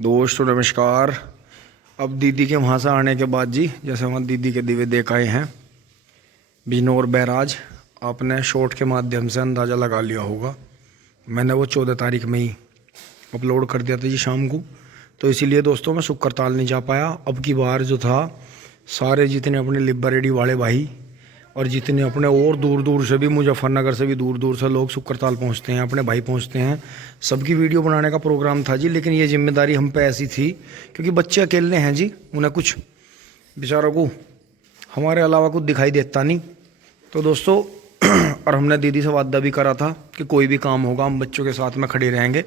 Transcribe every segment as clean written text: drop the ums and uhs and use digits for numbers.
दोस्तों नमस्कार। अब दीदी के वहाँ से आने के बाद जी, जैसे वहाँ दीदी के दिवे देख आए हैं बिजनौर बैराज, आपने शॉर्ट के माध्यम से अंदाज़ा लगा लिया होगा। मैंने वो 14 तारीख में ही अपलोड कर दिया था जी शाम को, तो इसीलिए दोस्तों मैं शुक्रताल नहीं जा पाया। अब की बार जो था, सारे जितने अपने लिबरेडी वाले भाई और जितने अपने और दूर दूर से भी, मुजफ्फरनगर से भी दूर दूर से लोग शुक्रताल पहुंचते हैं, अपने भाई पहुंचते हैं, सबकी वीडियो बनाने का प्रोग्राम था जी। लेकिन ये जिम्मेदारी हम पे ऐसी थी क्योंकि बच्चे अकेले हैं जी, उन्हें कुछ बेचारों को हमारे अलावा कुछ दिखाई देता नहीं। तो दोस्तों और हमने दीदी से वादा भी करा था कि कोई भी काम होगा हम बच्चों के साथ में खड़े रहेंगे।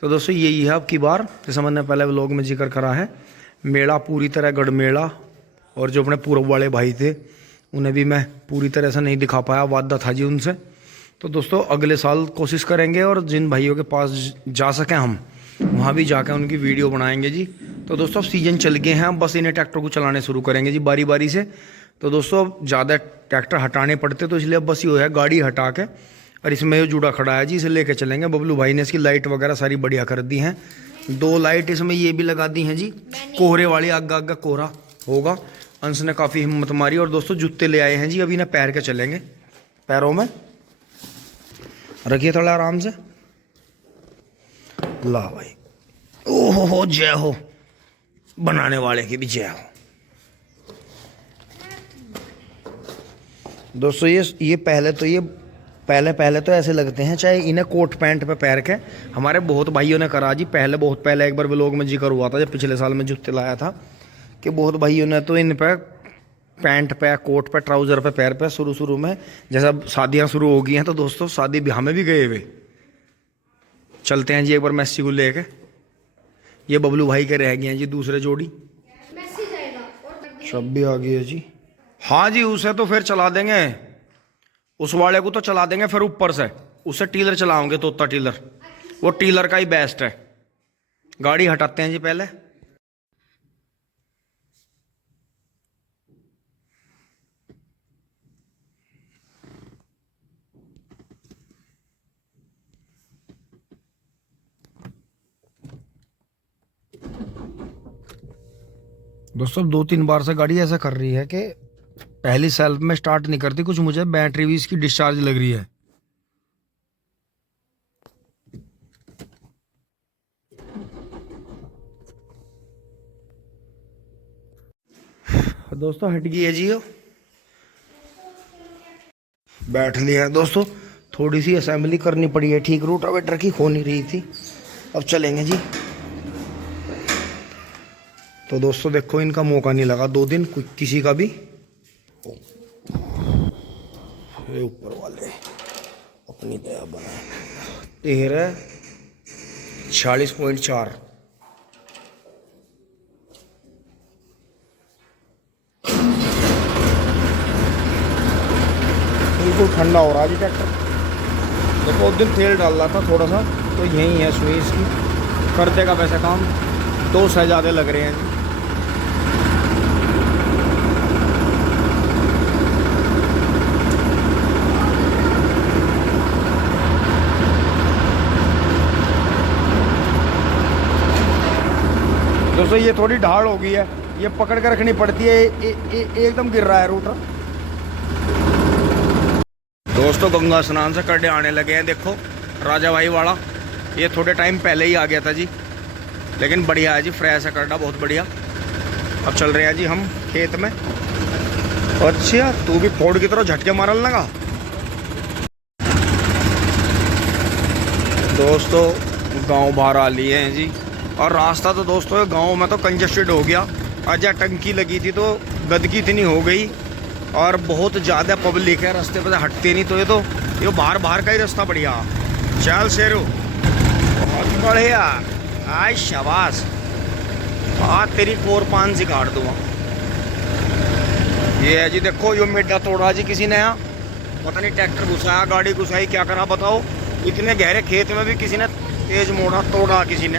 तो दोस्तों यही है अब की बार, जैसे मैंने पहले व्लॉग में जिक्र करा है, मेला पूरी तरह गढ़ मेला, और जो अपने पूर्व वाले भाई थे उन्हें भी मैं पूरी तरह से नहीं दिखा पाया, वादा था जी उनसे। तो दोस्तों अगले साल कोशिश करेंगे और जिन भाइयों के पास जा सकें हम वहाँ भी जाकर उनकी वीडियो बनाएंगे जी। तो दोस्तों अब सीजन चल गए हैं, अब बस इन्हें ट्रैक्टर को चलाने शुरू करेंगे जी बारी बारी से। तो दोस्तों अब ज़्यादा ट्रैक्टर हटाने पड़ते, तो इसलिए अब बस ये है गाड़ी हटा के, और इसमें ये जुड़ा खड़ा है जी, इसे लेके चलेंगे। बबलू भाई ने इसकी लाइट वगैरह सारी बढ़िया कर दी हैं, 2 लाइट इसमें ये भी लगा दी हैं जी, कोहरे वाली, आगा आगा कोहरा होगा। अंश ने काफ़ी हिम्मत मारी। और दोस्तों जूते ले आए हैं जी, अभी ना पैर के चलेंगे, पैरों में रखिए थोड़ा आराम से। ला भाई, ओहो हो, जय हो, बनाने वाले की भी जय हो। दोस्तों ये पहले तो ऐसे लगते हैं चाहे इन्हें कोट पैंट पे पैर के। हमारे बहुत भाइयों ने करा जी, बहुत पहले एक बार व्लॉग में जिक्र हुआ था जब पिछले साल में जूते लाया था, कि बहुत भाइयों ने तो इन पे पैंट पे, कोट पे, ट्राउज़र पे, पैर पे शुरू में, जैसा शादियां शुरू हो गई हैं तो दोस्तों शादी ब्याह में भी गए हुए। चलते हैं जी एक बार मैसी को लेके। ये बबलू भाई के रह गए हैं जी दूसरे जोड़ी। सब भी आ गई है जी। हाँ जी, उसे तो फिर चला देंगे, उस वाले को तो चला देंगे, फिर ऊपर से उसे टीलर चलाओगे, तोता टीलर, वो टीलर का ही बेस्ट है। गाड़ी हटाते हैं जी पहले। दोस्तों 2-3 बार से गाड़ी ऐसा कर रही है कि पहली सेल्फ में स्टार्ट नहीं करती, कुछ मुझे बैटरी भी इसकी डिस्चार्ज लग रही है। दोस्तों हट गई है जी, बैठ लिया है दोस्तों। थोड़ी सी असेंबली करनी पड़ी है, ठीक रोटावेटर की हो नहीं रही थी। अब चलेंगे जी। तो दोस्तों देखो, इनका मौका नहीं लगा 2 दिन किसी का भी। ऊपर वाले अपनी दया बना। 13:46.4। बिल्कुल ठंडा हो रहा है जी ट्रैक्टर। देखो उस दिन तेल डाल रहा था थोड़ा सा, तो यही है सुई इसकी, कर देगा वैसे काम। 2 शहजादे लग रहे हैं जी। दोस्तों ये थोड़ी ढाल हो गई है, ये पकड़ कर रखनी पड़ती है, एकदम गिर रहा है रूटर। दोस्तों गंगा स्नान से करने आने लगे हैं, देखो राजा भाई वाला, ये थोड़े टाइम पहले ही आ गया था जी, लेकिन बढ़िया है जी, फ्रेश है करना, बहुत बढ़िया। अब चल रहे हैं जी हम खेत में। अच्छा तू भी फोड़ की तरह झटके मारने लगा। दोस्तों गांव बाहर आ लिए हैं जी, और रास्ता तो दोस्तों गांव में तो कंजेस्टेड हो गया। आज टंकी लगी थी तो गंदगी इतनी हो गई, और बहुत ज़्यादा पब्लिक है, रास्ते पर हटते नहीं। तो ये बाहर का ही रास्ता बढ़िया। चल शेरू, बहुत बढ़िया, आज शाबाश, आज तेरी कोर पान से काट दूँगा। ये है जी, देखो यो मेढा तोड़ा जी किसी ने, यहाँ पता नहीं ट्रैक्टर घुसाया, गाड़ी घुसाई, क्या करा बताओ। इतने गहरे खेत में भी किसी ने तेज मोड़ा, तोड़ा किसी ने।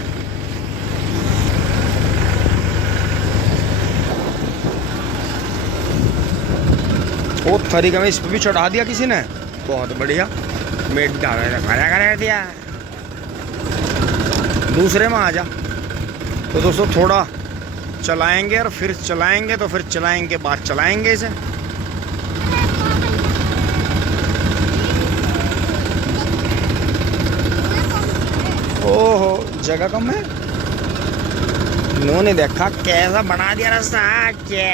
वो तरीके में इस पर भी चढ़ा दिया किसी ने, बहुत बढ़िया। मेढा कर दिया, दूसरे में आ जा। तो दोस्तों थोड़ा चलाएंगे और फिर चलाएंगे, तो फिर चलाएंगे के बाद चलाएंगे इसे। ओहो, जगह कम है। इन्होंने देखा कैसा बना दिया रास्ता। क्या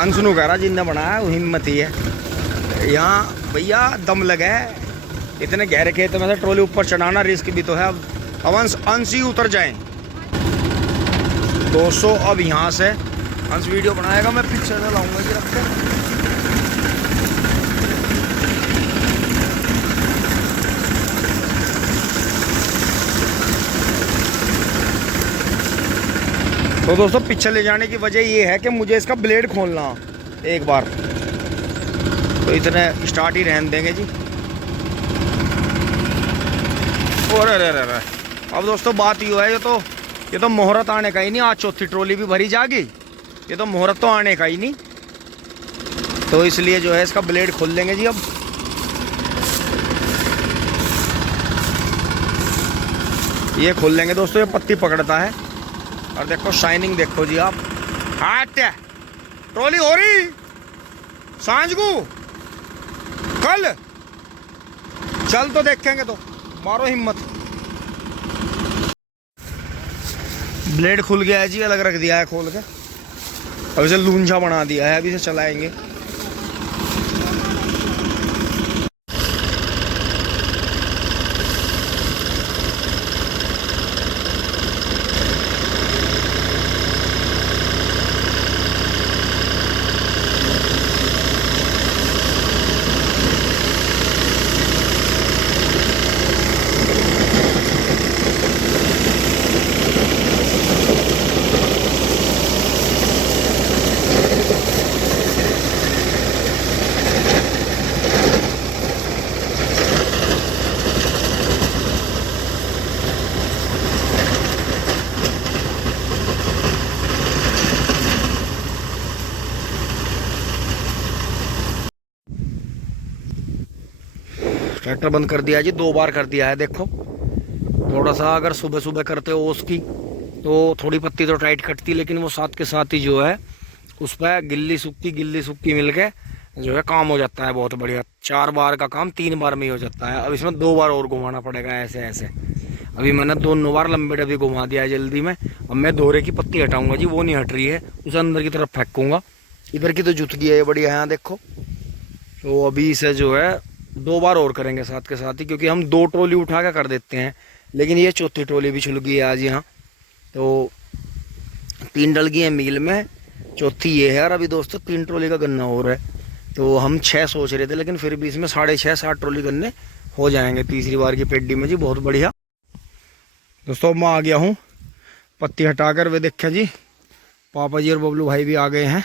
अंशनु कह रहा जिन्ना बनाया वो हिम्मत ही है। यहाँ भैया दम लगा है, इतने गहरे खेत में से ट्रॉली ऊपर चढ़ाना रिस्क भी तो है। अब अंश ही उतर जाए। 200 अब यहाँ से अंश वीडियो बनाएगा, मैं पीछे से लाऊंगा जी रख कर। तो दोस्तों पीछे ले जाने की वजह ये है कि मुझे इसका ब्लेड खोलना एक बार, तो इतने स्टार्ट ही रहने देंगे जी। और अरे अब दोस्तों बात ये है, ये तो मुहूर्त आने का ही नहीं। आज चौथी ट्रॉली भी भरी जाएगी, ये तो मुहूर्त तो आने का ही नहीं। तो इसलिए जो है इसका ब्लेड खोल लेंगे जी। अब ये खोल लेंगे दोस्तों, ये पत्ती पकड़ता है। और देखो शाइनिंग देखो जी आप। हाथ ट्रॉली हो रही सांझ को कल चल, तो देखेंगे। तो मारो हिम्मत। ब्लेड खुल गया है जी, अलग रख दिया है खोल के। अब इसे लूंझा बना दिया है, अभी इसे चलाएंगे। ट्रैक्टर बंद कर दिया जी, 2 बार कर दिया है। देखो थोड़ा सा अगर सुबह सुबह करते हो उसकी तो थोड़ी पत्ती तो टाइट कटती, लेकिन वो साथ के साथ ही जो है उस पर गिल्ली सूखी मिल के जो है काम हो जाता है बहुत बढ़िया। 4 बार का काम 3 बार में ही हो जाता है। अब इसमें 2 बार और घुमाना पड़ेगा ऐसे ऐसे। अभी मैंने 2 बार लंबे डब्बे घुमा दिया है जल्दी में। अब मैं दोहरे की पत्ती हटाऊंगा जी, वो नहीं हट रही है, उसे अंदर की तरफ फेंकूंगा। इधर की तो जुत गई है बढ़िया, यहाँ देखो। तो अभी इसे जो है 2 बार और करेंगे साथ के साथ ही, क्योंकि हम 2 ट्रॉली उठा के कर देते हैं, लेकिन ये चौथी ट्रॉली भी छुल गई है आज यहाँ। तो 3 डल गई है मील में, चौथी ये है। और अभी दोस्तों 3 ट्रॉली का गन्ना हो रहा है। तो हम 6 सोच रहे थे, लेकिन फिर भी इसमें 6.5-7 ट्रॉली गन्ने हो जाएंगे तीसरी बार की पेड्डी में जी। बहुत बढ़िया दोस्तों, मैं आ गया हूँ पत्ती हटाकर। वे देखें जी पापा जी और बबलू भाई भी आ गए हैं।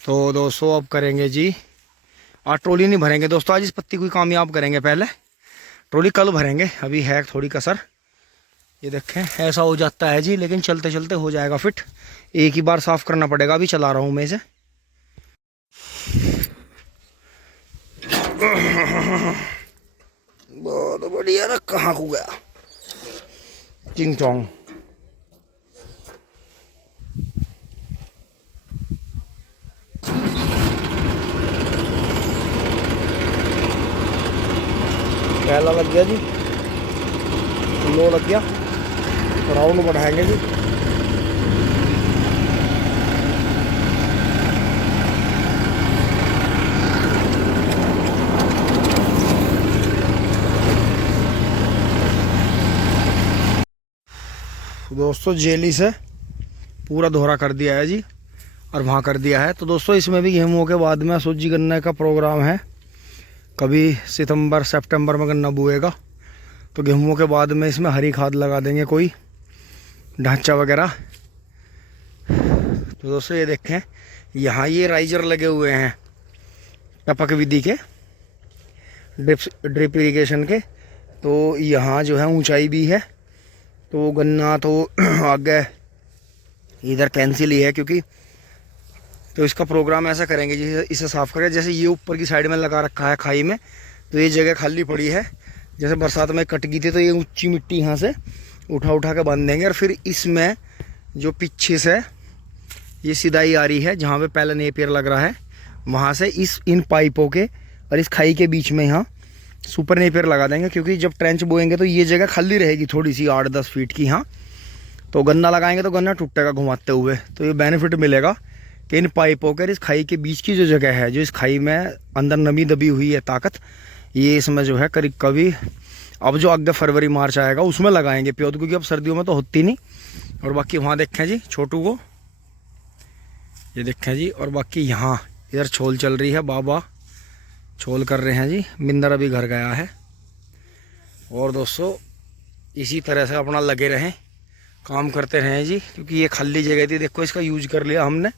तो दोस्तों अब करेंगे जी, आज ट्रॉली नहीं भरेंगे दोस्तों, आज इस पत्ती को कामयाब करेंगे। पहले ट्रॉली कल भरेंगे, अभी है थोड़ी कसर। ये देखें ऐसा हो जाता है जी, लेकिन चलते चलते हो जाएगा फिट। एक ही बार साफ करना पड़ेगा। अभी चला रहा हूँ मैं इसे। बहुत बढ़िया ना, कहाँ को गया चिंग चोंग। पहला लग गया जी, लो लग गया। राउंड बढ़ाएंगे जी। दोस्तों जेली से पूरा दोहरा कर दिया है जी, और वहाँ कर दिया है। तो दोस्तों इसमें भी गेहूं के बाद में सूजी गन्ने का प्रोग्राम है। कभी सितंबर सितंबर में गन्ना बुएगा, तो गेहूं के बाद में इसमें हरी खाद लगा देंगे, कोई ढांचा वगैरह। तो दोस्तों ये देखें, यहाँ ये राइजर लगे हुए हैं टपक विधि के, ड्रिप इरिगेशन के। तो यहाँ जो है ऊंचाई भी है। तो गन्ना तो आगे इधर कैंसिल ही है, क्योंकि तो इसका प्रोग्राम ऐसा करेंगे जी, इसे साफ़ करें। जैसे ये ऊपर की साइड में लगा रखा है खाई में, तो ये जगह खाली पड़ी है, जैसे बरसात में कट गई थी तो ये ऊंची मिट्टी यहाँ से उठा उठा के बांध देंगे। और फिर इसमें जो पीछे से ये सिदाई आ रही है, जहाँ पे पहले नेपियर लग रहा है, वहाँ से इन पाइपों के और इस खाई के बीच में यहाँ सुपर नेपियर लगा देंगे। क्योंकि जब ट्रेंच बोएंगे तो ये जगह खाली रहेगी थोड़ी सी 8-10 फीट की। यहाँ तो गन्ना लगाएंगे तो गन्ना टूटेगा घुमाते हुए। तो ये बेनिफिट मिलेगा कि इन पाइपों के इस खाई के बीच की जो जगह है, जो इस खाई में अंदर नमी दबी हुई है ताकत, ये इसमें जो है करीब कभी अब जो अगले फरवरी मार्च आएगा उसमें लगाएंगे प्योद, क्योंकि अब सर्दियों में तो होती नहीं। और बाकी वहाँ देखें जी छोटू को, ये देखें जी। और बाकी यहाँ इधर छोल चल रही है, बाबा छोल कर रहे हैं जी। मिंदर अभी घर गया है। और दोस्तों इसी तरह से अपना लगे रहें, काम करते रहें जी। क्योंकि ये खाली जगह थी, देखो इसका यूज कर लिया हमने।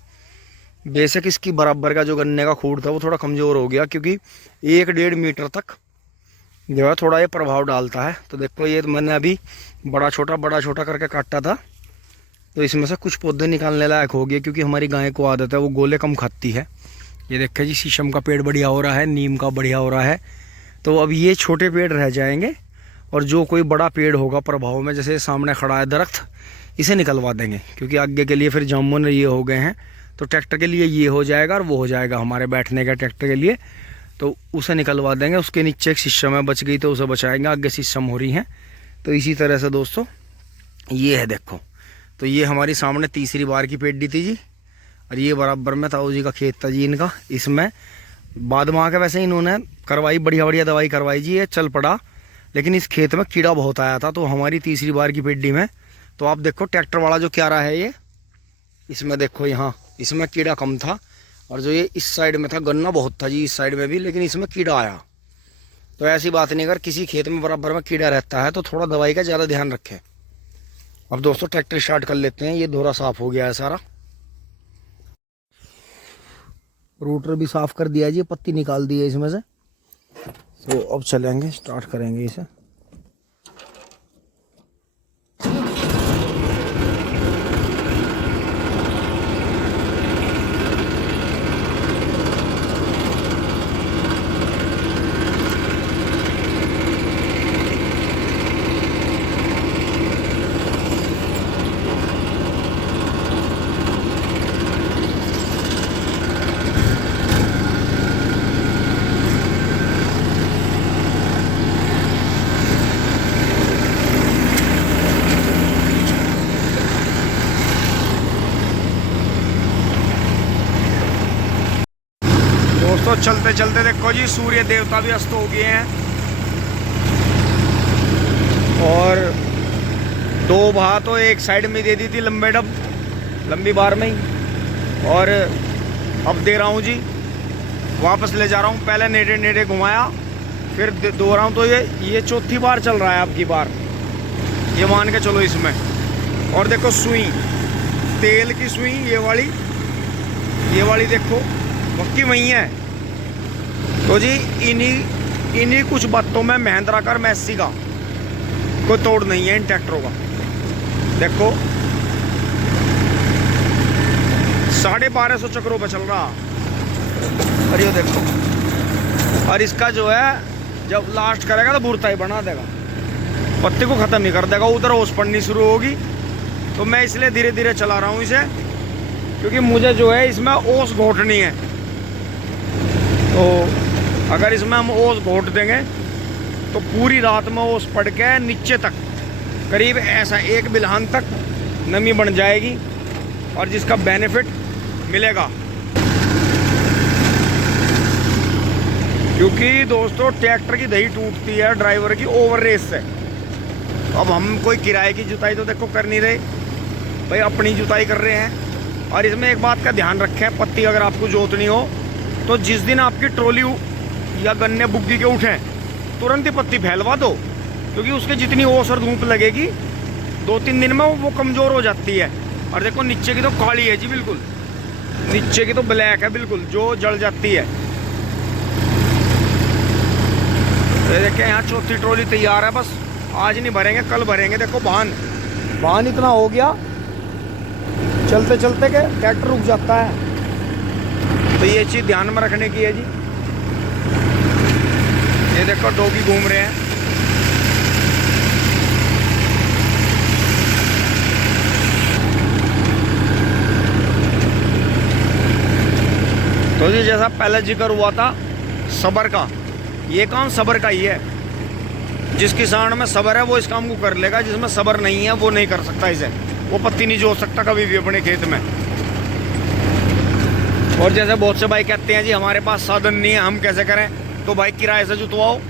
बेशक इसकी बराबर का जो गन्ने का खूड़ था वो थोड़ा कमज़ोर हो गया, क्योंकि 1-1.5 मीटर तक जो है थोड़ा ये प्रभाव डालता है। तो देखो ये मैंने अभी बड़ा छोटा करके काटा था, तो इसमें से कुछ पौधे निकालने लायक हो गए। क्योंकि हमारी गाय को आदत है वो गोले कम खाती है। ये देखिए जी, शीशम का पेड़ बढ़िया हो रहा है, नीम का बढ़िया हो रहा है। तो अब ये छोटे पेड़ रह जाएंगे और जो कोई बड़ा पेड़ होगा प्रभाव में, जैसे सामने खड़ा है दरख्त, इसे निकलवा देंगे। क्योंकि आगे के लिए फिर जामुन ये हो गए हैं, तो ट्रैक्टर के लिए ये हो जाएगा और वो हो जाएगा हमारे बैठने का ट्रैक्टर के लिए, तो उसे निकलवा देंगे। उसके नीचे एक शीशम है, बच गई तो उसे बचाएंगे, आगे शीशम हो रही हैं। तो इसी तरह से दोस्तों ये है, देखो तो ये हमारी सामने तीसरी बार की पेड्डी थी जी। और ये बराबर में ताऊ जी का खेत था जी इनका। इसमें बाद में आके वैसे इन्होंने करवाई, बढ़िया दवाई करवाई जी, ये चल पड़ा। लेकिन इस खेत में कीड़ा बहुत आया था, तो हमारी तीसरी बार की पेड्डी में तो आप देखो ट्रैक्टर वाला जो क्यारा है ये, इसमें देखो यहाँ इसमें कीड़ा कम था। और जो ये इस साइड में था गन्ना बहुत था जी, इस साइड में भी, लेकिन इसमें कीड़ा आया। तो ऐसी बात नहीं, अगर किसी खेत में बराबर में कीड़ा रहता है तो थोड़ा दवाई का ज़्यादा ध्यान रखें। अब दोस्तों ट्रैक्टर स्टार्ट कर लेते हैं। ये धोरा साफ हो गया है सारा, रूटर भी साफ कर दिया जी, पत्ती निकाल दी है इसमें से। तो अब चलेंगे, स्टार्ट करेंगे इसे। दोस्तों चलते चलते देखो जी सूर्य देवता भी अस्त हो गए हैं। और 2 भा तो एक साइड में दे दी थी लंबी बार में ही। और अब दे रहा हूँ जी, वापस ले जा रहा हूँ। पहले नेड़े घुमाया, फिर दो रहा हूँ। तो ये चौथी बार चल रहा है अब की बार, ये मान के चलो इसमें। और देखो सुई, तेल की सुई, ये वाली देखो पक्की वही है। तो जी इन्हीं कुछ बातों में महिंद्रा का मैसी का कोई तोड़ नहीं है इन ट्रैक्टरों का। देखो 1250 चक्रों पे चल रहा। अरे देखो, और इसका जो है जब लास्ट करेगा तो बुरता ही बना देगा, पत्ती को ख़त्म ही कर देगा। उधर ओस पड़नी शुरू होगी। तो मैं इसलिए धीरे धीरे चला रहा हूँ इसे, क्योंकि मुझे जो है इसमें ओस घोटनी है। तो अगर इसमें हम ओस घोट देंगे तो पूरी रात में ओस पड़ के नीचे तक करीब ऐसा 1 बिल्हान तक नमी बन जाएगी, और जिसका बेनिफिट मिलेगा। क्योंकि दोस्तों ट्रैक्टर की दही टूटती है ड्राइवर की ओवर रेस से। अब हम कोई किराए की जुताई तो देखो कर नहीं रहे भाई, अपनी जुताई कर रहे हैं। और इसमें एक बात का ध्यान रखें, पत्ती अगर आपको जोतनी हो तो जिस दिन आपकी ट्रॉली या गन्ने बुग्गी के उठें तुरंत ही पत्ती फैलवा दो। क्योंकि उसके जितनी ओस और धूप लगेगी 2-3 दिन में वो कमज़ोर हो जाती है। और देखो नीचे की तो काली है जी, बिल्कुल नीचे की तो ब्लैक है बिल्कुल, जो जल जाती है। देखिए यहाँ चौथी ट्रॉली तैयार है, बस आज नहीं भरेंगे कल भरेंगे। देखो बाहन इतना हो गया चलते चलते के ट्रैक्टर रुक जाता है। तो ये चीज़ ध्यान में रखने की है जी। ये देखो डॉगी घूम रहे हैं। तो जी जैसा पहले जिक्र हुआ था सब्र का, ये काम सब्र का ही है। जिस किसान में सब्र है वो इस काम को कर लेगा, जिसमें सब्र नहीं है वो नहीं कर सकता इसे। वो पत्ती नहीं जोत सकता कभी भी अपने खेत में। और जैसे बहुत से भाई कहते हैं जी हमारे पास साधन नहीं है, हम कैसे करें, तो भाई किराए से जुतवाओ।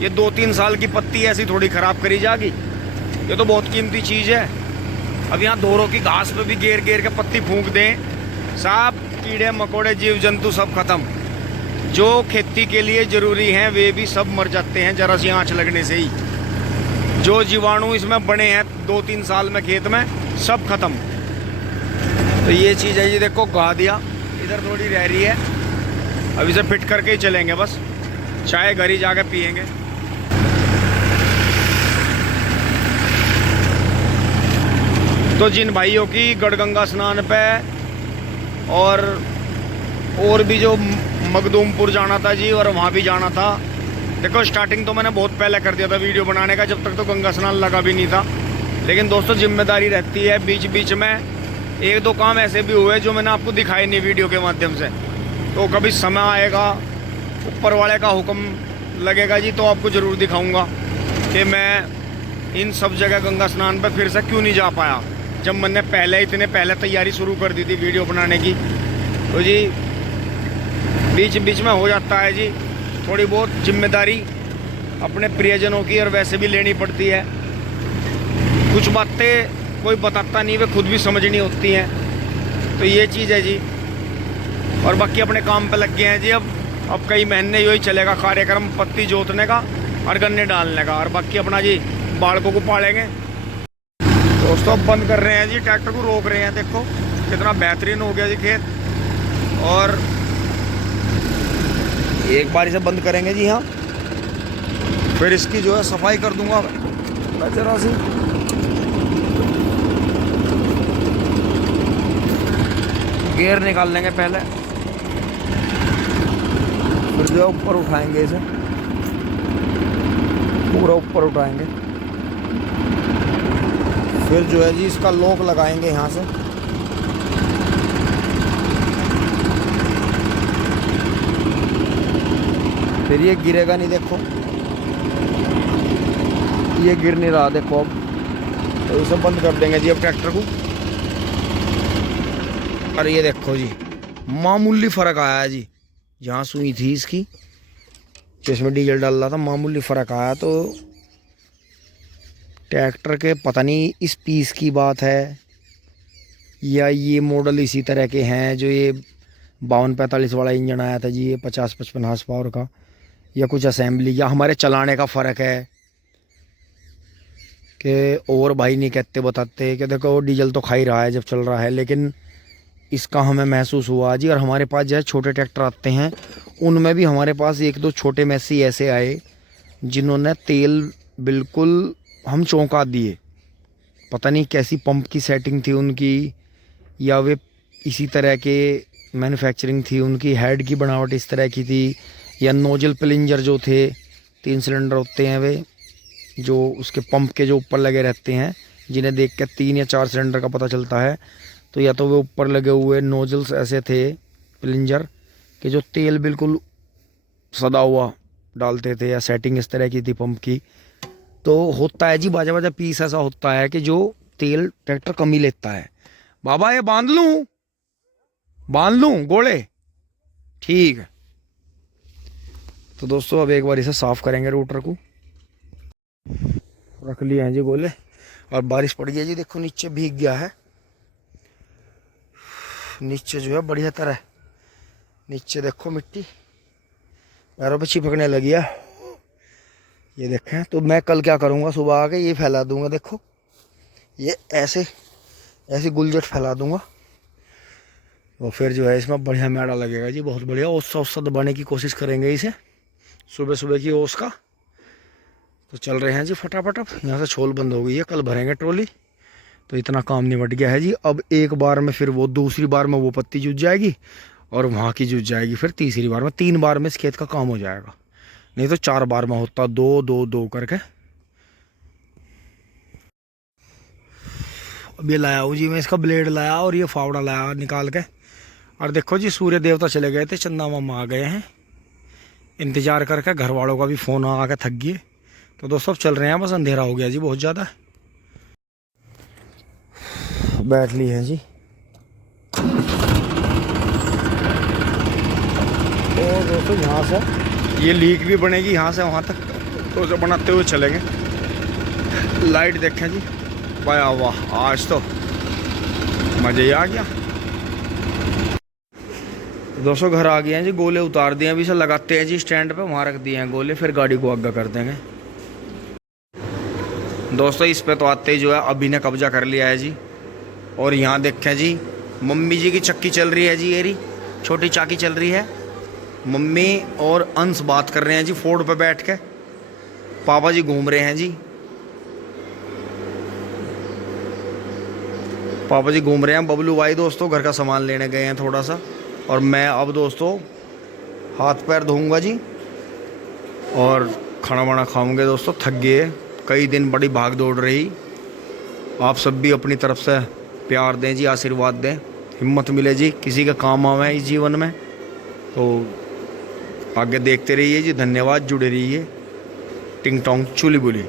ये 2-3 साल की पत्ती ऐसी थोड़ी ख़राब करी जाएगी, ये तो बहुत कीमती चीज़ है। अब यहाँ दोरों की घास पे भी घेर घेर के पत्ती फूंक दें, सब कीड़े मकोड़े जीव जंतु सब खत्म। जो खेती के लिए ज़रूरी हैं वे भी सब मर जाते हैं जरा सी आँच लगने से ही। जो जीवाणु इसमें बने हैं 2-3 साल में खेत में, सब खत्म। तो ये चीज़ है जी, देखो गा दिया, इधर थोड़ी रह रही है, अब इसे फिट करके ही चलेंगे बस, चाय घर ही जाके पियेंगे। तो जिन भाइयों की गढ़गंगा स्नान पे और भी जो मखदूमपुर जाना था जी, और वहाँ भी जाना था, देखो स्टार्टिंग तो मैंने बहुत पहले कर दिया था वीडियो बनाने का, जब तक तो गंगा स्नान लगा भी नहीं था। लेकिन दोस्तों जिम्मेदारी रहती है, बीच बीच में 1-2 काम ऐसे भी हुए जो मैंने आपको दिखाए नहीं वीडियो के माध्यम से। तो कभी समय आएगा, ऊपर वाले का हुक्म लगेगा जी, तो आपको ज़रूर दिखाऊंगा कि मैं इन सब जगह गंगा स्नान पर फिर से क्यों नहीं जा पाया, जब मैंने इतने पहले तैयारी शुरू कर दी थी वीडियो बनाने की। तो जी बीच बीच में हो जाता है जी, थोड़ी बहुत जिम्मेदारी अपने प्रियजनों की और वैसे भी लेनी पड़ती है। कुछ बातें कोई बताता नहीं, वे खुद भी समझनी होती हैं। तो ये चीज़ है जी। और बाकी अपने काम पे लग गए हैं जी। अब कई महीने यही चलेगा कार्यक्रम, पत्ती जोतने का और गन्ने डालने का, और बाकी अपना जी बालकों को पालेंगे। दोस्तों अब बंद कर रहे हैं जी, ट्रैक्टर को रोक रहे हैं। देखो कितना बेहतरीन हो गया जी खेत। और एक बार इसे बंद करेंगे जी, हाँ, फिर इसकी जो है सफाई कर दूंगा मैं जरा सी। गेयर निकाल लेंगे पहले, फिर जो है ऊपर उठाएंगे इसे, पूरा ऊपर उठाएंगे। फिर जो है जी इसका लॉक लगाएंगे यहाँ से। फिर ये गिरेगा नहीं, देखो ये गिर नहीं रहा, देखो अब। तो इसे बंद कर देंगे जी अब ट्रैक्टर को। और ये देखो जी मामूली फ़र्क आया है जी, जहाँ सुई थी इसकी, जिसमें डीजल डाल रहा था, मामूली फ़र्क आया। तो ट्रैक्टर के पता नहीं इस पीस की बात है या ये मॉडल इसी तरह के हैं, जो ये 52-45 वाला इंजन आया था जी, ये 50-55 हार्स पावर का, या कुछ असेंबली या हमारे चलाने का फ़र्क है कि और भाई नहीं कहते बताते कि देखो डीजल तो खा ही रहा है जब चल रहा है, लेकिन इसका हमें महसूस हुआ जी। और हमारे पास जो है छोटे ट्रैक्टर आते हैं, उनमें भी हमारे पास 1-2 छोटे मैसी ऐसे आए जिन्होंने तेल बिल्कुल हम चौंका दिए। पता नहीं कैसी पंप की सेटिंग थी उनकी, या वे इसी तरह के मैन्युफैक्चरिंग थी उनकी, हेड की बनावट इस तरह की थी, या नोजल प्लिंजर जो थे, 3 सिलेंडर होते हैं वे, जो उसके पंप के जो ऊपर लगे रहते हैं, जिन्हें देख के 3 या 4 सिलेंडर का पता चलता है। तो या तो वे ऊपर लगे हुए नोजल्स ऐसे थे प्लिंजर कि जो तेल बिल्कुल सदा हुआ डालते थे, या सेटिंग इस तरह की थी पंप की। तो होता है जी बाजा बाजा पीस ऐसा होता है कि जो तेल ट्रैक्टर कम ही लेता है। बाबा ये बांध लूँ गोले, ठीक है। तो दोस्तों अब एक बार इसे साफ़ करेंगे, रोटर को रख लिए हैं जी गोले। और बारिश पड़ गई है जी, देखो नीचे भीग गया है, नीचे जो है बढ़िया तरह, नीचे देखो मिट्टी पैरों पे चिपकने लगी है, ये देखें। तो मैं कल क्या करूँगा, सुबह आके ये फैला दूंगा, देखो ये ऐसे गुलजट फैला दूंगा, और फिर जो है इसमें बढ़िया मैड़ा लगेगा जी, बहुत बढ़िया। ओसा दबाने की कोशिश करेंगे इसे, सुबह सुबह की ओस का। तो चल रहे हैं जी फटाफट। अब यहाँ से छोल बंद हो गई है, कल भरेंगे ट्रॉली, तो इतना काम निपट गया है जी। अब एक बार में फिर वो दूसरी बार में वो पत्ती जुट जाएगी, और वहाँ की जुट जाएगी, फिर तीसरी बार में, 3 बार में इस खेत का काम हो जाएगा। नहीं तो 4 बार में होता, 2-2-2 करके। अब ये लाया हूँ जी मैं, इसका ब्लेड लाया और ये फावड़ा लाया निकाल के, और देखो जी सूर्य देवता चले गए थे, चंदा मामा आ गए हैं। इंतजार करके घर वालों का भी फ़ोन आ के थक गए। तो दोस्तों अब चल रहे हैं, बस अंधेरा हो गया जी बहुत ज़्यादा। बैठ ली है जी। और दोस्तों यहाँ से ये लीक भी बनेगी यहाँ से वहाँ तक, तो उसे बनाते हुए चलेंगे। लाइट देखें जी, वाह वाह, आज तो मज़े ही आ गया। दोस्तों घर आ गए हैं जी, गोले उतार दिए, अभी से लगाते हैं जी स्टैंड पे, वहाँ रख दिए हैं गोले, फिर गाड़ी को आगे कर देंगे। दोस्तों इस पे तो आते ही जो है अभी ने कब्जा कर लिया है जी। और यहाँ देखें जी मम्मी जी की चक्की चल रही है जी, ये छोटी चाकी चल रही है। मम्मी और अंश बात कर रहे हैं जी फोर्ड पे बैठ के। पापा जी घूम रहे हैं जी, पापा जी घूम रहे हैं। बबलू भाई दोस्तों घर का सामान लेने गए हैं थोड़ा सा। और मैं अब दोस्तों हाथ पैर धोऊंगा जी और खाना वाना खाऊंगे दोस्तों, थक गए, कई दिन बड़ी भाग दौड़ रही। आप सब भी अपनी तरफ से प्यार दें जी, आशीर्वाद दें, हिम्मत मिले जी, किसी का काम आवे इस जीवन में। तो आगे देखते रहिए जी, धन्यवाद, जुड़े रहिए। टिंग टोंग चुली बुली।